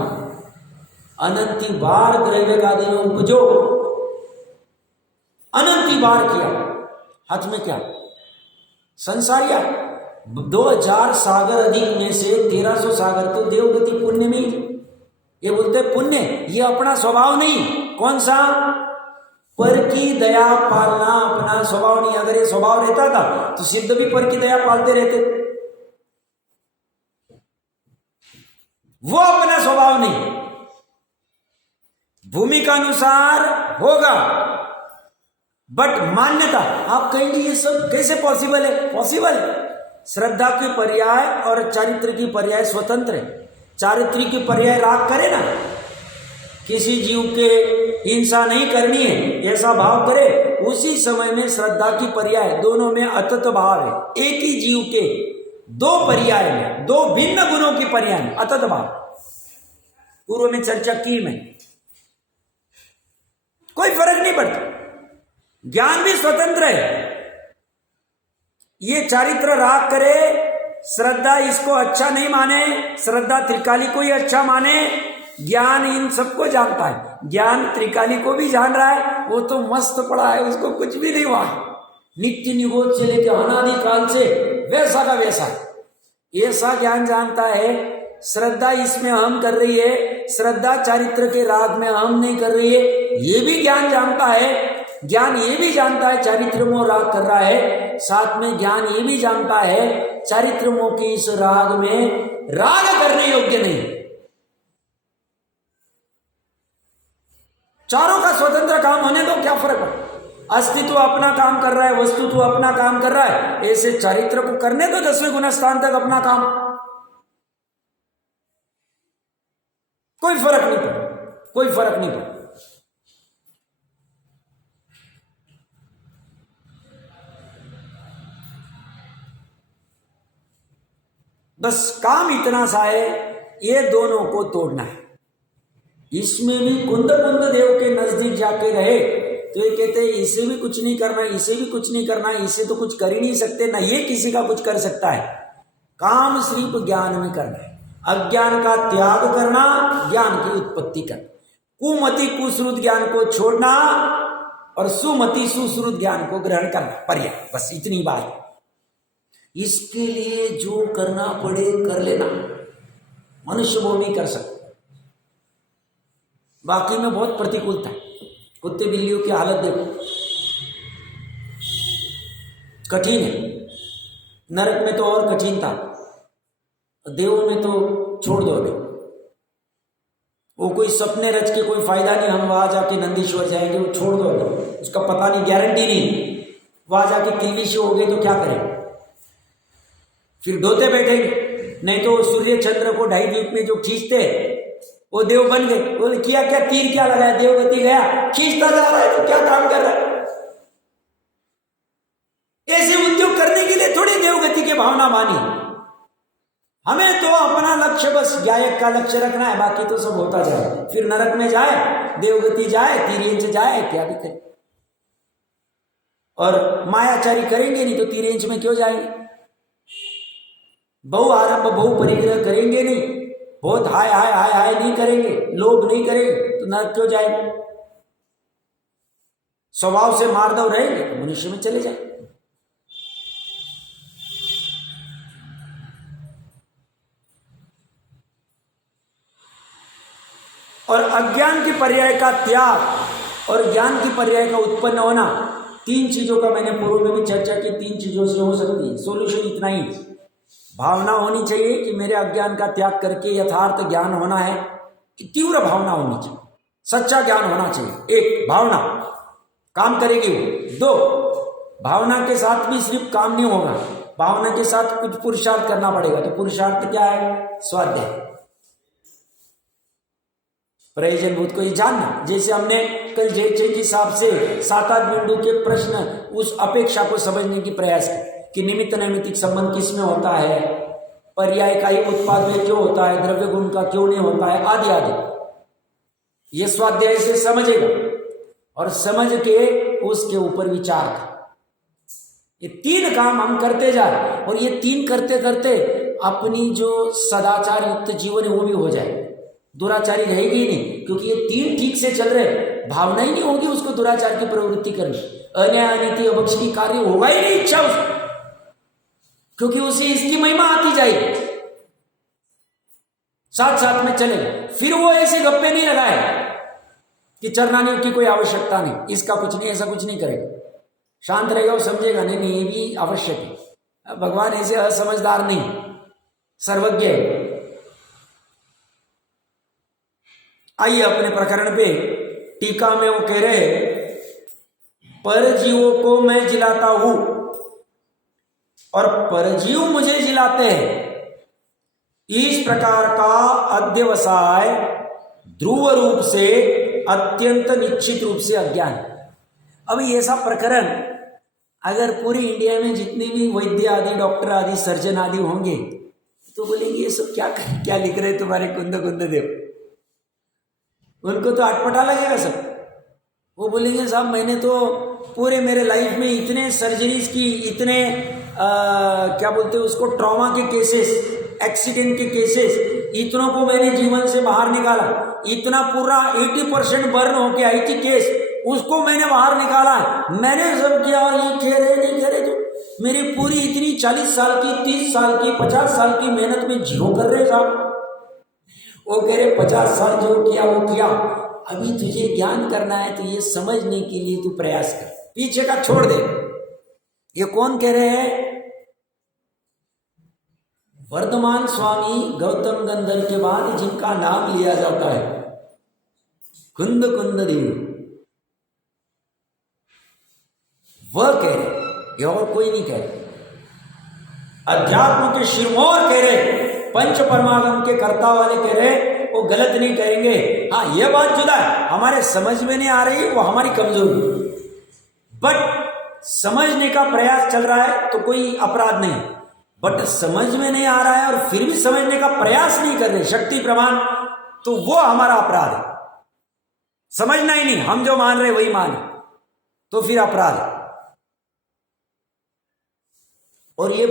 अनंति बार द्रव्य का देव उपजो, अनंति बार किया। हाथ में क्या? संसारिया। 2000 सागर अधिक में से 1300 सागर तो देवगति पुण्य में ही। ये बोलते पुण्य, ये अपना स्वभाव नहीं। कौन सा? पर की दया पालना अपना स्वभाव नहीं। अगर ये स्वभाव रहता था तो सिद्ध भी पर की दया पालते रहते। वो अपना स्वभाव नहीं, भूमिका अनुसार होगा, बट मान्यता। आप कहेंगे ये सब कैसे पॉसिबल है? पॉसिबल है। श्रद्धा की पर्याय और चारित्र की पर्याय स्वतंत्र है। चारित्र की पर्याय राग करे ना, किसी जीव के हिंसा नहीं करनी है ऐसा भाव करे, उसी समय में श्रद्धा की पर्याय दोनों में अतत भाव है। एक ही जीव के दो पर्याय में, दो भिन्न गुणों की पर्याय में अतत भाव। पूर्व में चर्चा की मैं, कोई फर्क नहीं पड़ता। ज्ञान भी स्वतंत्र है। ये चारित्र राग करे, श्रद्धा इसको अच्छा नहीं माने, श्रद्धा त्रिकाली को ही अच्छा माने, ज्ञान इन सबको जानता है। ज्ञान त्रिकाली को भी जान रहा है, वो तो मस्त पड़ा है, उसको कुछ भी नहीं हुआ। नित्य निगोद से लेकर अनादि काल से वैसा का वैसा ऐसा ज्ञान जानता है। श्रद्धा इसमें अहम कर रही है, श्रद्धा चारित्र के राग में अहम नहीं कर रही है, ये भी ज्ञान जानता है। ज्ञान ये भी जानता है चारित्र मोह राग कर रहा है, साथ में ज्ञान ये भी जानता है चारित्र मोह की इस राग में राग करने योग्य नहीं। चारों का स्वतंत्र काम होने दो, क्या फर्क है? अस्तित्व अपना काम कर रहा है, वस्तुत्व अपना काम कर रहा है, ऐसे चारित्र को करने दो 10वें गुना स्थान तक अपना काम, कोई फर्क नहीं पड़ा, कोई फर्क नहीं पड़ा। बस काम इतना सा है, ये दोनों को तोड़ना है। इसमें भी कुंद देव के नजदीक जाके रहे तो ये कहते हैं इसे भी कुछ नहीं करना, इसे भी कुछ नहीं करना, इसे तो कुछ कर ही नहीं सकते, ना ये किसी का कुछ कर सकता है। काम सिर्फ ज्ञान में करना है, अज्ञान का त्याग करना, ज्ञान की उत्पत्ति करना, कुमति कुश्रुत ज्ञान को छोड़ना और सुमति सुश्रुत ज्ञान को ग्रहण करना, पर्याय। बस इतनी बात। इसके लिए जो करना पड़े कर लेना, मनुष्य वो नहीं कर सकता। बाकी में बहुत प्रतिकूलता है। कुत्ते बिल्लियों की हालत देखो, कठिन है। नरक में तो और कठिन था, देवों में तो छोड़ दो अभी। वो कोई सपने रच के कोई फायदा नहीं, हम वहां जाके नंदीश्वर जाएंगे, वो छोड़ दो अभी, उसका पता नहीं, गारंटी नहीं। वहां जाके किल्ली हो गए तो क्या करें, फिर ढोते बैठेंगे। नहीं तो सूर्य चंद्र को 2.5 द्वीप में जो खींचते वो देव बन गए। बोले किया क्या, तीर क्या लगाया, देवगति गया, खींचता जा रहा है तो क्या काम कर रहा है। ऐसे उद्योग करने के लिए थोड़ी देवगति की भावना मानी। हमें तो अपना लक्ष्य, बस गायक का लक्ष्य रखना है, बाकी तो सब होता जाए। फिर नरक में जाए, देवगति जाए, तिर्यंच जाए, क्या भी करे। और मायाचारी करेंगे नहीं तो तिर्यंच में क्यों जाएंगे। बहु आरंभ बहु परिग्रह करेंगे नहीं, बहुत हाय हाय हाय हाय नहीं करेंगे, लोभ नहीं करेंगे तो नरक क्यों जाएंगे। स्वभाव से मार्दव रहेंगे तो मनुष्य में चले जाए। और अज्ञान की पर्याय का त्याग और ज्ञान की पर्याय का उत्पन्न होना, 3 चीजों का मैंने पूर्व में भी चर्चा की, 3 चीजों से हो सकती है। सोल्यूशन इतना ही, भावना होनी चाहिए कि मेरे अज्ञान का त्याग करके यथार्थ ज्ञान होना है, तीव्र भावना होनी चाहिए, सच्चा ज्ञान होना चाहिए। एक, भावना काम करेगी वो। 2, भावना के साथ भी सिर्फ काम नहीं होगा, भावना के साथ कुछ पुरुषार्थ करना पड़ेगा। तो पुरुषार्थ क्या है? स्वाध्याय, प्रयोजन भूत को ये जानना। जैसे हमने कल जयचंद जी साहब से 7-8 बिंदु के प्रश्न, उस अपेक्षा को समझने की प्रयास कि निमित्त नैमित्तिक संबंध किसमें होता है, पर्याय का ही उत्पाद में क्यों होता है, द्रव्य गुण का क्यों नहीं होता है, आदि आदि। ये स्वाध्याय से समझेगा और समझ के उसके ऊपर विचार कर। ये 3 काम हम करते जाए और ये 3 करते करते अपनी जो सदाचार युक्त जीवन है वो भी हो जाए। दुराचारी रहेगी ही नहीं, क्योंकि ये 3 ठीक से चल रहे, भावना ही नहीं होगी उसको दुराचार की प्रवृत्ति करनी, अन्याय अनीति अभक्ष की कार्य होगा ही नहीं इच्छा उसको, क्योंकि उसे इसकी महिमा आती जाएगी, साथ साथ में चले। फिर वो ऐसे गप्पे नहीं लगाए कि चरनानियों की कोई आवश्यकता नहीं, इसका कुछ नहीं, ऐसा कुछ नहीं करेगा, शांत रहेगा, वो समझेगा नहीं नहीं ये भी आवश्यक है। भगवान ऐसे असमझदार नहीं, सर्वज्ञ है। आइए अपने प्रकरण पे टीका में वो कह रहे, परजीवों को मैं जिलाता हूं और परजीव मुझे जिलाते हैं, इस प्रकार का अध्यवसाय ध्रुव रूप से अत्यंत निश्चित रूप से अज्ञान। अब ऐसा प्रकरण अगर पूरी इंडिया में जितने भी वैद्य आदि, डॉक्टर आदि, सर्जन आदि होंगे तो बोलेंगे ये सब क्या लिख रहे तुम्हारे कुंद देव, उनको तो अटपटा लगेगा सब। वो बोलेंगे साहब मैंने तो पूरे मेरे लाइफ में इतने सर्जरीज की, इतने क्या बोलते हैं उसको, ट्रॉमा के केसेस, एक्सीडेंट के केसेस, इतनों को मैंने जीवन से बाहर निकाला, इतना पूरा 80% बर्न होके आई थी केस, उसको मैंने बाहर निकाला है, मैंने सब किया और ये कह रहे नहीं कह रहे तो मेरी पूरी इतनी 40 साल की, 30 साल की, 50 साल की मेहनत में जीरो कर रहे साहब। वो कह रहे 50 साल जो किया वो किया, अभी तुझे ज्ञान करना है तो ये समझने के लिए तू प्रयास कर, पीछे का छोड़ दे। ये कौन कह रहे हैं? वर्धमान स्वामी गौतम गंधर्व के बाद जिनका नाम लिया जाता है कुंद देव, वह कह रहे, ये और कोई नहीं कह रहे। अध्यात्म के शिरमौर कह रहे, पंच परमागम के कर्ता वाले कह रहे, वो गलत नहीं कहेंगे। हाँ ये बात जुदा है, हमारे समझ में नहीं आ रही, वो हमारी कमजोरी, बट समझने का प्रयास चल रहा है तो कोई अपराध नहीं। बट समझ में नहीं आ रहा है और फिर भी समझने का प्रयास नहीं कर रहे, शक्ति प्रमाण, तो वो हमारा अपराध है। समझना ही नहीं, हम जो मान रहे वही मान, तो फिर अपराध है। और ये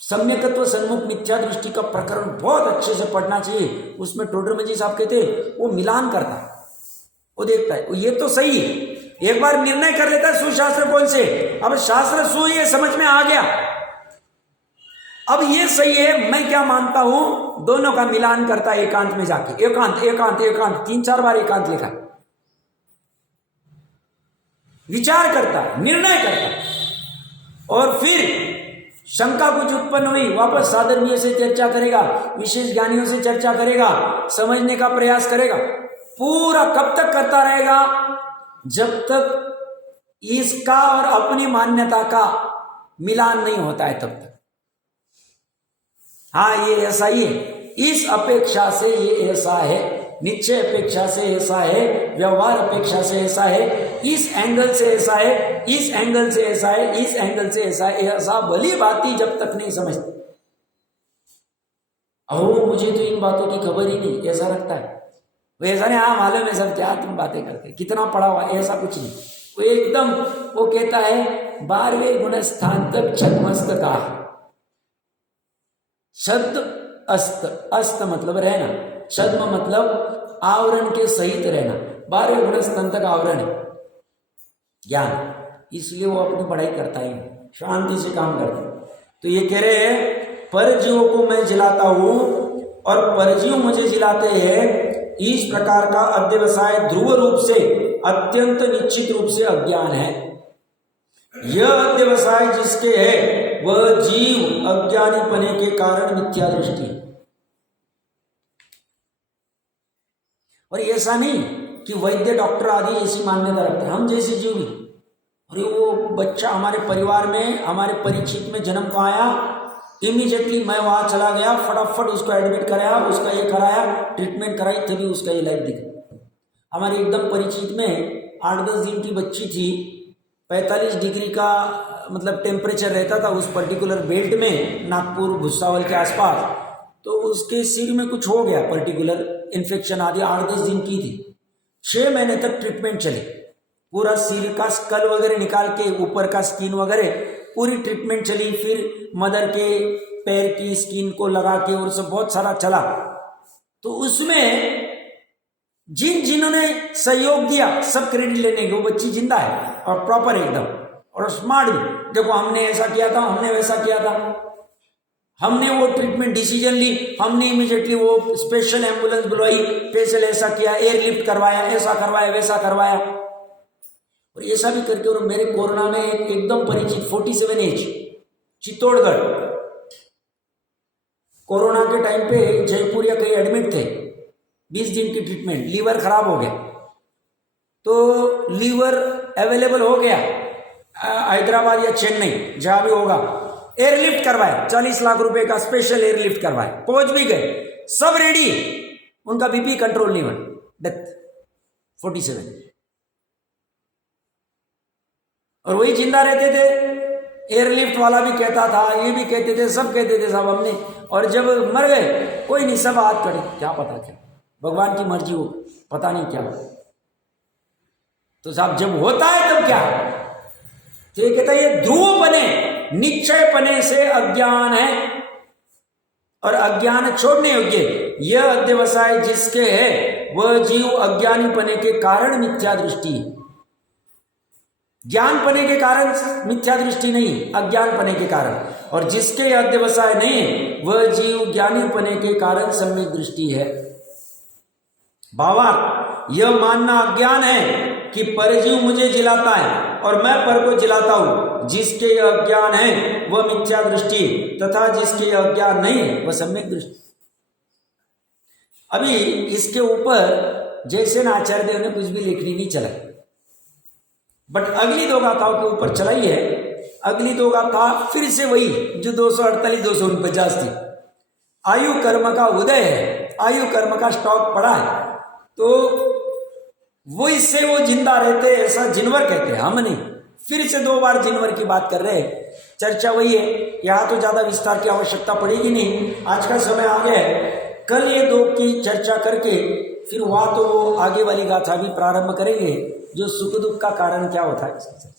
सम्यकत्व सन्मुख मिथ्या दृष्टि का प्रकरण बहुत अच्छे से पढ़ना चाहिए। उसमें टोडरमल जी साहब कहते वो मिलान करता है, वो देखता है ये तो सही है, एक बार निर्णय कर लेता है सुशास्त्र कौन से, अब शास्त्र सु ये समझ में आ गया, अब ये सही है, मैं क्या मानता हूं, दोनों का मिलान करता है एकांत में जाके, एकांत एकांत एकांत 3-4 बार एकांत लिखा, विचार करता है, निर्णय करता है, और फिर शंका कुछ उत्पन्न हुई वापस साधर्मीय से चर्चा करेगा, विशेष ज्ञानियों से चर्चा करेगा, समझने का प्रयास करेगा, पूरा कब तक करता रहेगा, जब तक इसका और अपनी मान्यता का मिलान नहीं होता है तब तक। हाँ ये ऐसा ही है, इस अपेक्षा से ये ऐसा है, निश्चय अपेक्षा से ऐसा है, व्यवहार अपेक्षा से ऐसा है, इस एंगल से ऐसा है, इस एंगल से ऐसा है, इस एंगल से ऐसा है, ऐसा भली बाती जब तक नहीं समझते। और मुझे तो इन बातों की खबर ही नहीं, ऐसा लगता है, वो ऐसा नहीं, हाँ मालूम है सब, क्या तुम बातें करते, कितना पढ़ा हुआ, ऐसा कुछ नहीं। वो एकदम वो कहता है 12वें गुण स्थान तक छद्मस्त का, छद अस्त, अस्त मतलब रहना, छद्म मतलब आवरण के सहित रहना, 12वें गुण स्थान तक आवरण है ज्ञान, इसलिए वो अपनी पढ़ाई करता है, शांति से काम करता है। तो ये कह रहे हैं परजीवों को मैं जिलाता हूं और परजीव मुझे जिलाते हैं, इस प्रकार का अध्यवसाय ध्रुव रूप से अत्यंत निश्चित रूप से अज्ञान है। यह अध्यवसाय जिसके है वह जीव अज्ञानी पने के कारण मिथ्या दृष्टि। और ऐसा नहीं कि वैद्य डॉक्टर आदि ऐसी मान्यता रखते हैं, हम जैसे जीव भी। अरे वो बच्चा हमारे परिवार में, हमारे परिचित में जन्म को आया, इमीडिएटली मैं वहां चला गया, फटाफट उसको एडमिट कराया, उसका ये कराया, ट्रीटमेंट कराई, तभी उसका ये लाइफ दिखा। हमारे एकदम परिचित में 8-10 दिन की बच्ची थी, 45 डिग्री का मतलब टेम्परेचर रहता था उस पर्टिकुलर बेल्ट में, नागपुर भुसावल के आसपास। तो उसके सिर में कुछ हो गया, पर्टिकुलर इन्फेक्शन आदि, 8-10 दिन की थी। 6 महीने तक ट्रीटमेंट चले, पूरा सिर का स्कल वगैरह निकाल के, ऊपर का स्किन वगैरह पूरी ट्रीटमेंट चली। फिर मदर के पैर की स्किन को लगा के और सब बहुत सारा चला। तो उसमें जिन्होंने सहयोग दिया सब क्रेडिट लेने के, वो बच्ची जिंदा है और प्रॉपर एकदम, और स्मार्ट भी, देखो हमने ऐसा किया था, हमने वैसा किया था। हमने वो ट्रीटमेंट डिसीजन ली, हमने इमीडिएटली वो स्पेशल एम्बुलेंस बुलवाई, स्पेशल ऐसा किया, एयरलिफ्ट करवाया, ऐसा करवाया, वैसा करवाया, और ऐसा भी करके। और मेरे कोरोना में एकदम परिचित 47 एज चित्तौड़गढ़, कोरोना के टाइम पे जयपुर या कहीं एडमिट थे, 20 दिन की ट्रीटमेंट, लीवर खराब हो गया, तो लीवर अवेलेबल हो गया हैदराबाद या चेन्नई जहां भी होगा, एयरलिफ्ट करवाए, 40 लाख रुपए का स्पेशल एयरलिफ्ट करवाए, पहुंच भी गए, सब रेडी, उनका बीपी कंट्रोल नहीं हुआ, डेथ 47। और वही जिंदा रहते थे, एयरलिफ्ट वाला भी कहता था, ये भी कहते थे, सब कहते थे साहब हमने, और जब मर गए कोई नहीं, सब हाथ खड़े, क्या पता, क्या भगवान की मर्जी हो, पता नहीं क्या। तो साहब जब होता है तब क्या, तो ये कहता है ये ध्रुव पने, निश्चय पने से अज्ञान है, और अज्ञान छोड़ने योग्य, यह अध्यवसाय जिसके है वह जीव अज्ञानी पने के कारण मिथ्या दृष्टि, ज्ञान पने के कारण मिथ्या दृष्टि नहीं, अज्ञान पने के कारण, और जिसके अध्यवसाय नहीं वह जीव ज्ञानी पने के कारण सम्यक दृष्टि है। भावार्थ, यह मानना अज्ञान है कि परजीव मुझे जिलाता है और मैं पर को जिलाता हूं, जिसके यह अज्ञान है वह मिथ्या दृष्टि, तथा जिसके यह अज्ञान नहीं वह सम्यक दृष्टि। अभी इसके ऊपर जैसे ना आचार्य देव ने कुछ भी लेखनी नहीं चलाई, बट अगली दो गाथाओं के ऊपर चलाई है। अगली दो गाथा फिर से वही जो 248-249 थी, आयु कर्म का उदय है, आयु कर्म का स्टॉक पड़ा है, तो वो इससे वो जिंदा रहते, ऐसा जिनवर कहते हैं, हम नहीं। फिर से 2 बार जिनवर की बात कर रहे हैं, चर्चा वही है, यहां तो ज्यादा विस्तार की आवश्यकता पड़ेगी नहीं, आज का समय आ गया है, कल ये 2 की चर्चा करके फिर वहां तो वो आगे वाली गाथा भी प्रारंभ करेंगे, जो सुख दुख का कारण क्या होता है इसकी चर्चा।